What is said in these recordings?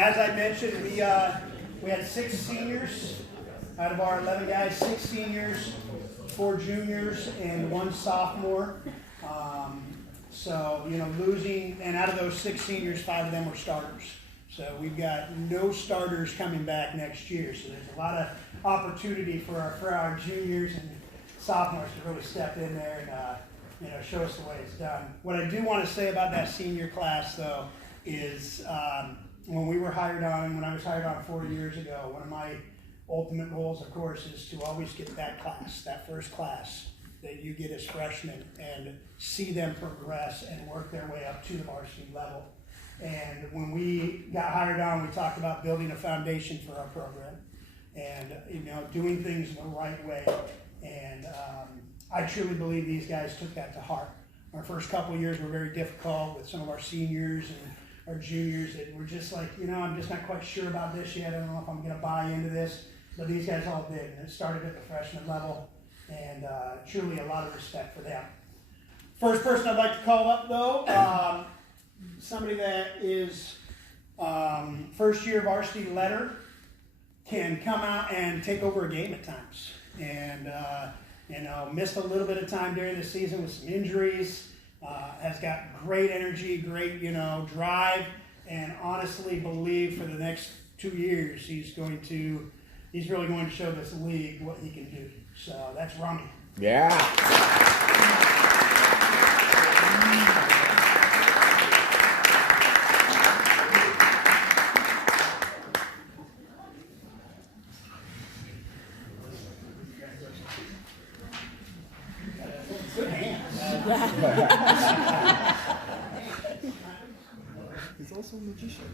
as I mentioned, we had 6 seniors out of our 11 guys, 6 seniors, 4 juniors, and 1 sophomore. So, losing, and out of those 6 seniors, 5 of them were starters. So we've got no starters coming back next year. So there's a lot of opportunity for our juniors and sophomores to really step in there and show us the way it's done. What I do want to say about that senior class, though, is when I was hired on 4 years ago, one of my ultimate goals, of course, is to always get that class, that first class that you get as freshmen, and see them progress and work their way up to the varsity level. And when we got hired on, we talked about building a foundation for our program and doing things the right way. And I truly believe these guys took that to heart. Our first couple of years were very difficult with some of our seniors and our juniors that were just like, I'm just not quite sure about this yet. I don't know if I'm going to buy into this. But these guys all did, and it started at the freshman level, and truly a lot of respect for them. First person I'd like to call up, though, somebody that is first year varsity letter, can come out and take over a game at times. And, missed a little bit of time during the season with some injuries, has got great energy, great, drive, and honestly believe for the next 2 years he's really going to show this league what he can do. So that's Rummy. Yeah. Good hands. He's also a magician.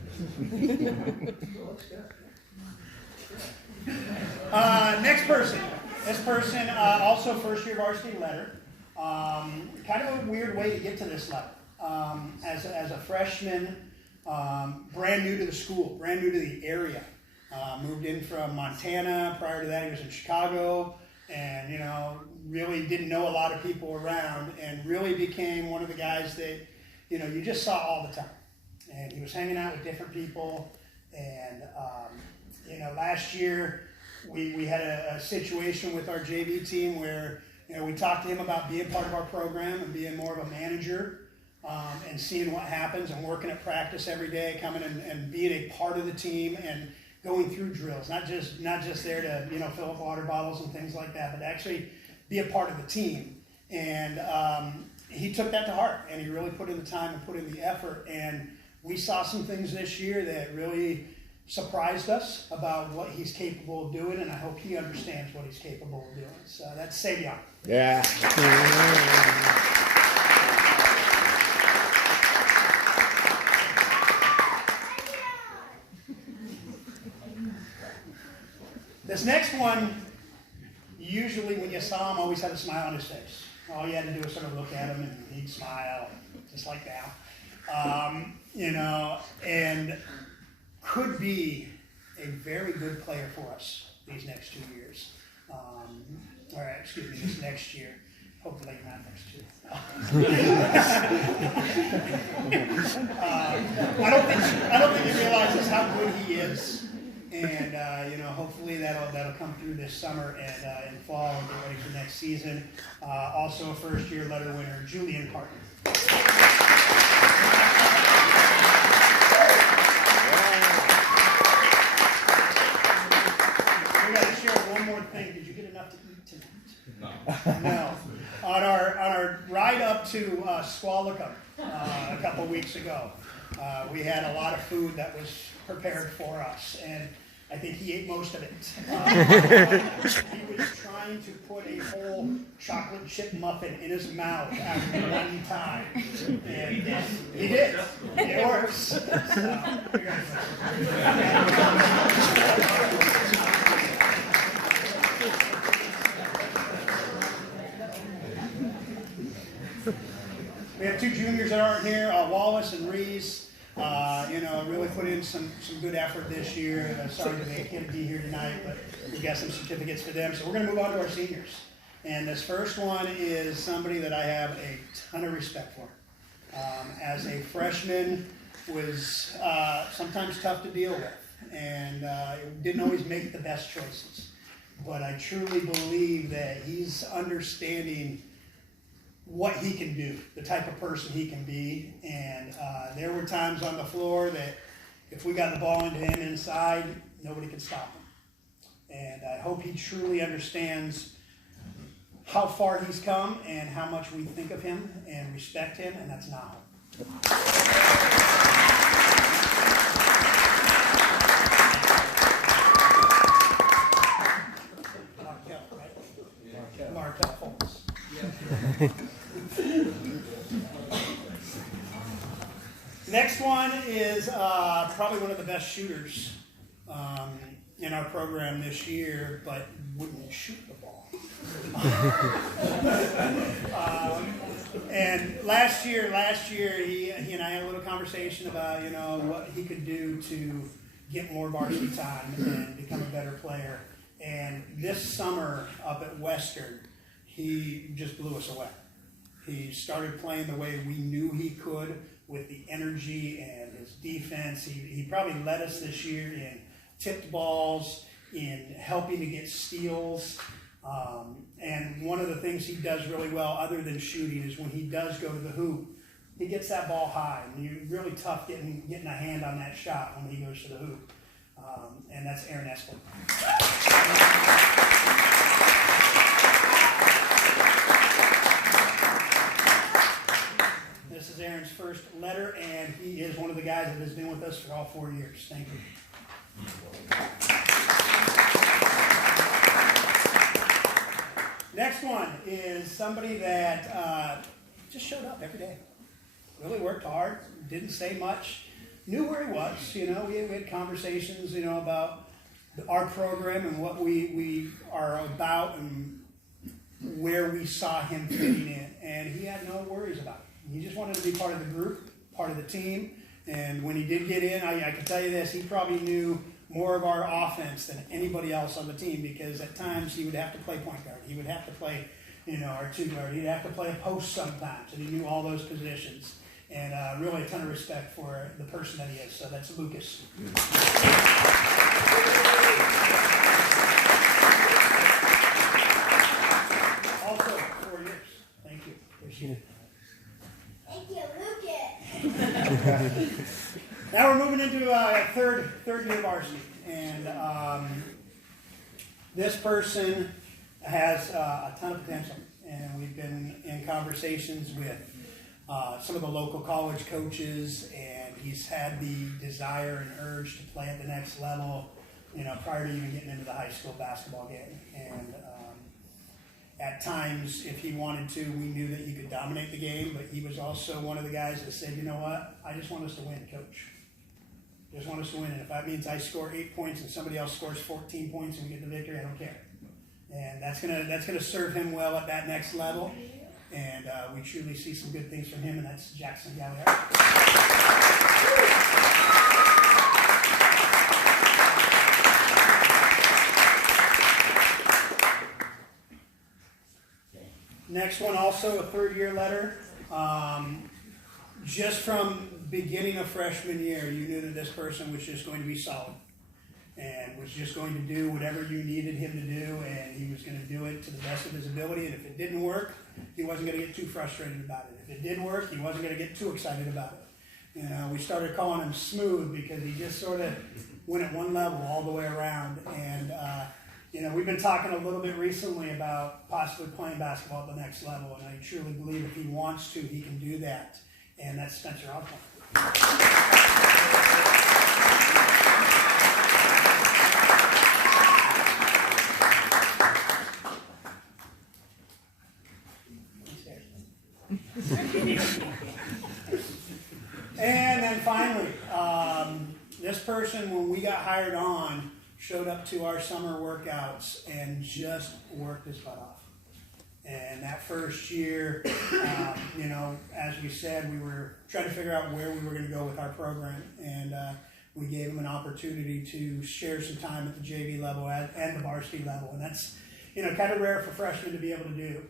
Next person. This person, also first year varsity letter. Kind of a weird way to get to this level. As a freshman, brand new to the school, brand new to the area. Moved in from Montana. Prior to that, he was in Chicago. And, really didn't know a lot of people around, and really became one of the guys that, you just saw all the time. And he was hanging out with different people. And, last year we had a situation with our JV team where, we talked to him about being part of our program and being more of a manager, and seeing what happens and working at practice every day, coming and being a part of the team and going through drills, not just there to, fill up water bottles and things like that, but actually be a part of the team. And he took that to heart, and he really put in the time and put in the effort. And we saw some things this year that really surprised us about what he's capable of doing, and I hope he understands what he's capable of doing. So that's Savion. Yeah. This next one, usually when you saw him, always had a smile on his face. All you had to do was sort of look at him and he'd smile, just like that. And could be a very good player for us these next 2 years. This next year. Hopefully not next year. I don't think he realizes how good he is. And, hopefully that'll come through this summer and fall and get ready for next season. Also a first-year letter winner, Julian Parton. We got to share one more thing. Did you get enough to eat tonight? No. On our ride up to Squalicum a couple of weeks ago, we had a lot of food that was prepared for us, and I think he ate most of it. He was trying to put a whole chocolate chip muffin in his mouth at one time, and he did. It works. We have 2 juniors that aren't here, Wallace and Reese. Really put in some good effort this year. Sorry that they can't be here tonight, but we've got some certificates for them. So we're going to move on to our seniors. And this first one is somebody that I have a ton of respect for. As a freshman, was sometimes tough to deal with, and didn't always make the best choices. But I truly believe that he's understanding what he can do, the type of person he can be. And there were times on the floor that if we got the ball into him inside, nobody could stop him. And I hope he truly understands how far he's come and how much we think of him and respect him, and that's not. Markel Holmes. Next one is probably one of the best shooters in our program this year, but wouldn't shoot the ball. And last year, he and I had a little conversation about what he could do to get more varsity time and become a better player. And this summer up at Western, he just blew us away. He started playing the way we knew he could, with the energy and his defense. He probably led us this year in tipped balls, in helping to get steals. And one of the things he does really well, other than shooting, is when he does go to the hoop, he gets that ball high. And you're really tough getting a hand on that shot when he goes to the hoop. And that's Aaron Esplin. This is Aaron's first letter, and he is one of the guys that has been with us for all 4 years. Thank you. Next one is somebody that just showed up every day. Really worked hard, didn't say much, knew where he was. We had conversations, about our program and what we are about and where we saw him fitting in. And he had no worries about it. He just wanted to be part of the group, part of the team. And when he did get in, I can tell you this, he probably knew more of our offense than anybody else on the team, because at times he would have to play point guard. He would have to play, our two guard. He'd have to play a post sometimes, and he knew all those positions. And really a ton of respect for the person that he is. So that's Lucas. Also, 4 years. Thank you. Appreciate it. Thank you, Lucas. Now we're moving into third year varsity, and this person has a ton of potential, and we've been in conversations with some of the local college coaches, and he's had the desire and urge to play at the next level, prior to even getting into the high school basketball game. And at times, if he wanted to, we knew that he could dominate the game, but he was also one of the guys that said, you know what, I just want us to win, coach. I just want us to win, and if that means I score 8 points and somebody else scores 14 points and we get the victory, I don't care. And that's gonna serve him well at that next level, and we truly see some good things from him, and that's Jackson Galliard. Next one, also a third-year letter. Just from beginning of freshman year, you knew that this person was just going to be solid and was just going to do whatever you needed him to do, and he was going to do it to the best of his ability. And if it didn't work, he wasn't going to get too frustrated about it. If it did work, he wasn't going to get too excited about it. We started calling him Smooth because he just sort of went at one level all the way around. And we've been talking a little bit recently about possibly playing basketball at the next level, and I truly believe if he wants to, he can do that. And that's Spencer Osborne. And then finally, this person, when we got hired on, showed up to our summer workouts and just worked his butt off. And that first year, as we said, we were trying to figure out where we were going to go with our program. And we gave him an opportunity to share some time at the JV level and the varsity level. And that's, kind of rare for freshmen to be able to do.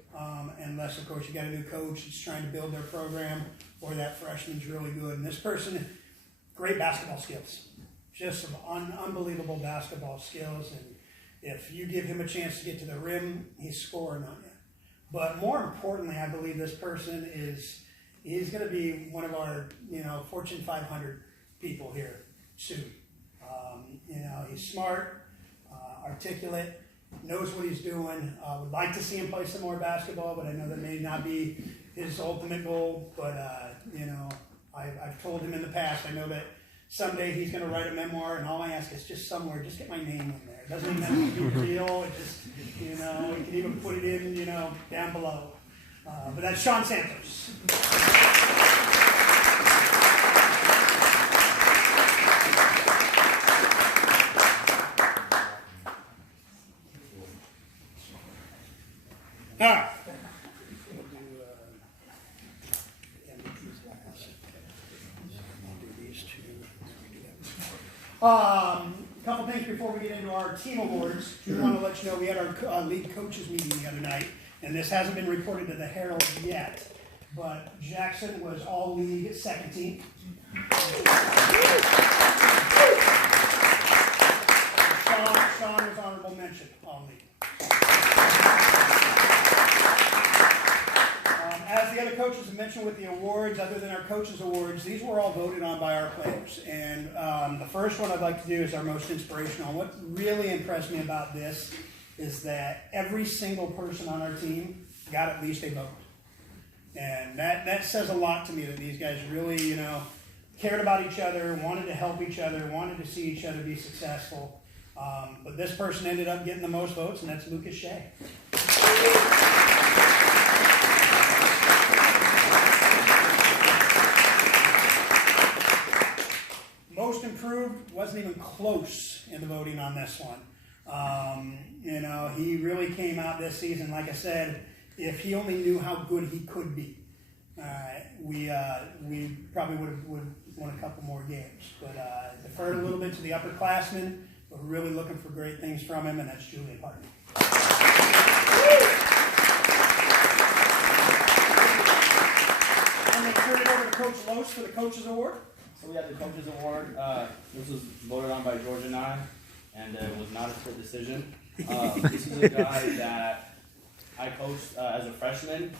Unless, of course, you got a new coach that's trying to build their program, or that freshman's really good. And this person great basketball skills. Just some unbelievable basketball skills. And if you give him a chance to get to the rim, he's scoring on you. But more importantly, I believe this person he's going to be one of our, Fortune 500 people here soon. He's smart, articulate, knows what he's doing. Would like to see him play some more basketball, but I know that may not be his ultimate goal. But, I've told him in the past, I know that someday he's going to write a memoir, and all I ask is just somewhere, just get my name in there. It doesn't even have to be a big deal. It just, you can even put it in, down below. But that's Sean Santos. All right. A couple things before we get into our team awards. Just want to let you know we had our league coaches meeting the other night, and this hasn't been reported to the Herald yet, but Jackson was all league second team. Sean was honorable mention, all league. As the other coaches have mentioned with the awards, other than our coaches' awards, these were all voted on by our players. And the first one I'd like to do is our most inspirational. What really impressed me about this is that every single person on our team got at least a vote. And that says a lot to me, that these guys really, cared about each other, wanted to help each other, wanted to see each other be successful. But this person ended up getting the most votes, and that's Lucas Shea. Most improved wasn't even close in the voting on this one. He really came out this season, like I said, if he only knew how good he could be, we probably would have won a couple more games. But deferred a little bit to the upperclassmen. We're really looking for great things from him, and that's Julian Parton. I'm going to turn it over to Coach Lose for the Coaches Award. So we had the Coaches Award. This was voted on by George and I, and it was not a split decision. This is a guy that I coached as a freshman,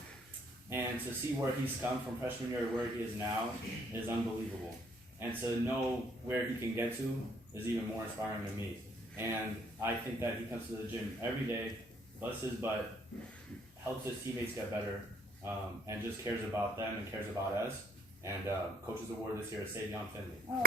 and to see where he's come from freshman year to where he is now is unbelievable. And to know where he can get to is even more inspiring to me. And I think that he comes to the gym every day, busts his butt, helps his teammates get better, and just cares about them and cares about us. And Coaches Award this year is Savion Finley. Oh.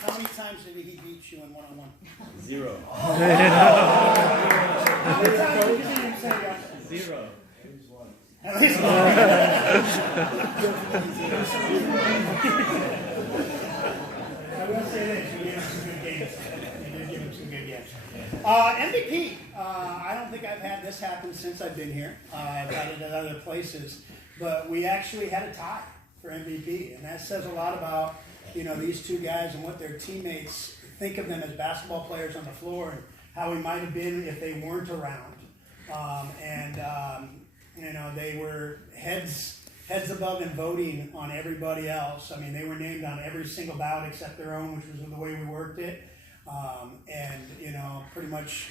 How many times did he beat you in one-on-one? 0. How many times did you see him say that? 0. At least one. I will say this, you gave him some good games. You did give him some good games. MVP. I don't think I've had this happen since I've been here. I've had it at other places. But we actually had a tie for MVP. And that says a lot about, these two guys and what their teammates think of them as basketball players on the floor and how we might have been if they weren't around. They were heads above in voting on everybody else. I mean, they were named on every single ballot except their own, which was the way we worked it. Pretty much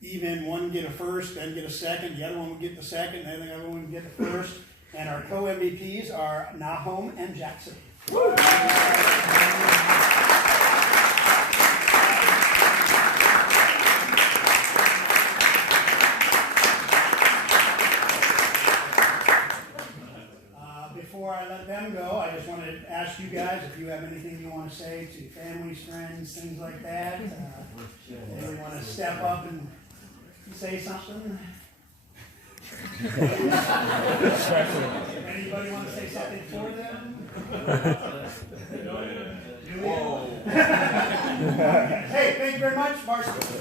even one would get a first, then get a second, the other one would get the second, then the other one would get the first. And our co-MVPs are Nahom and Jackson. Woo! Before I let them go, I just want to ask you guys if you have anything you want to say to families, friends, things like that. If you want to step up and say something. Anybody want to say something for them? Whoa. Hey, thank you very much, Varsity.